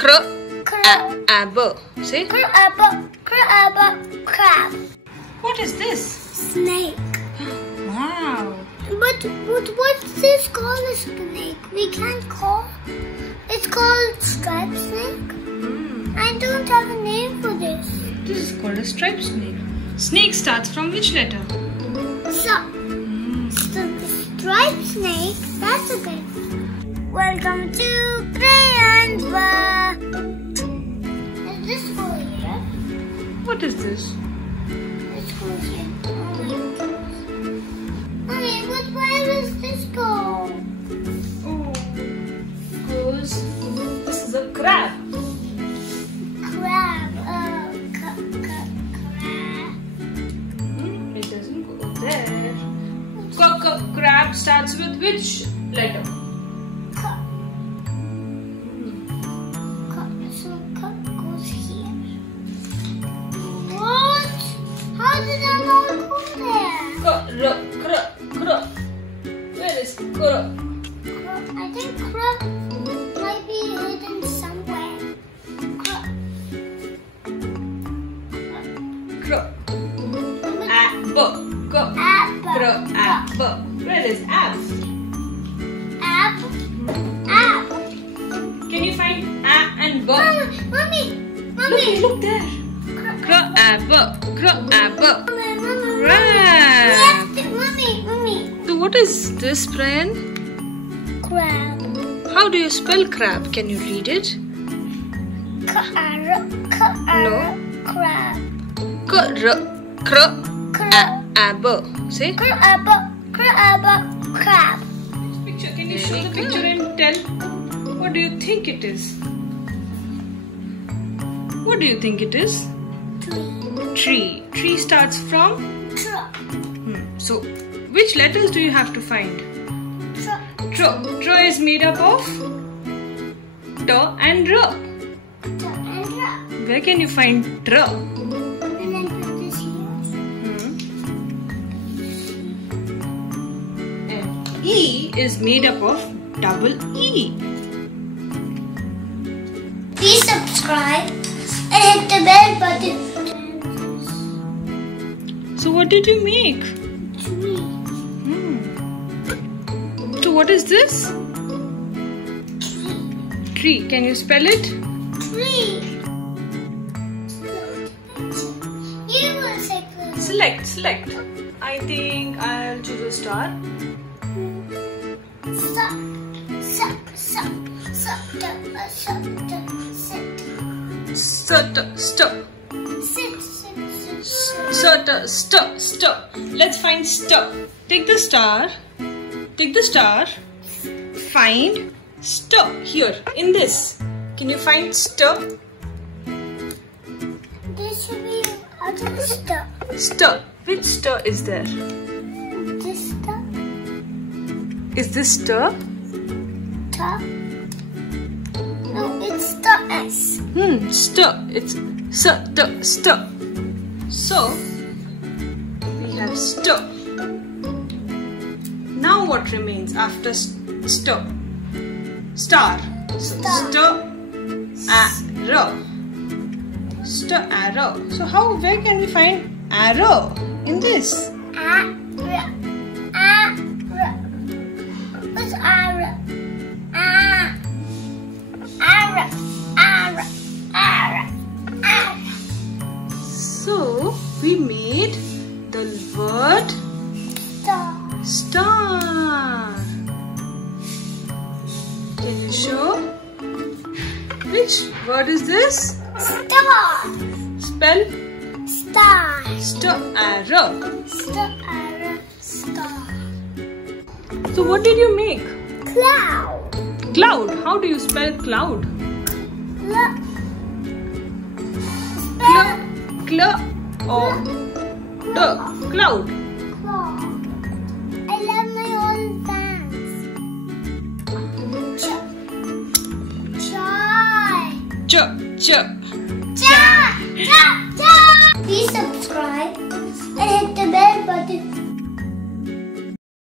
Crab. Say. Crab. What is this? Snake. Wow. But what's this called a snake? We can't call. It's called striped snake. I don't have a name for this. This is called a striped snake. Snake starts from which letter? So the striped snake. That's okay. Welcome to Prayan's world. Is this for here? What is this? This goes here. Oh my goodness. Mommy, where does this go? Oh, goes. This is a crab. Crab. It doesn't go there. Crab starts with which letter? So cup goes here. What? How did that not go there? Where is I think crab might be hidden somewhere. Crab. Where is ab? Ab. Can you find a and b? Mommy. Look there. Crab. Mommy. So what is this, Prayan? Crab. How do you spell crab? Can you read it? Crab. Crab. Say. Crab. Picture. Can you show the picture and tell? What do you think it is? What do you think it is? Tree. Tree starts from? So, which letters do you have to find? Tr is made up of? T and R. Where can you find tr? And then put this here. And E is made up of double E. Please subscribe and hit the bell button. So what did you make? Tree. So what is this? Tree. Can you spell it? Tree. You will say first. Select. I think I'll choose a star. St. Let's find star. Take the star. Find star here in this. Can you find star? This should be other star. Star. Which star is there? This star. Is this star? Star. No, it's star S. Star. It's star. So we have star. Now what remains after star? Star. So star, arrow. Star, arrow. So where can we find arrow in this? Arrow. What's arrow? Arrow. So we made the word star. Can you show? Which word is this? Star. Spell Star. arrow. Star. So what did you make? Cloud. Cloud. How do you spell cloud? Cloud. I love my own fans. Please subscribe and hit the bell button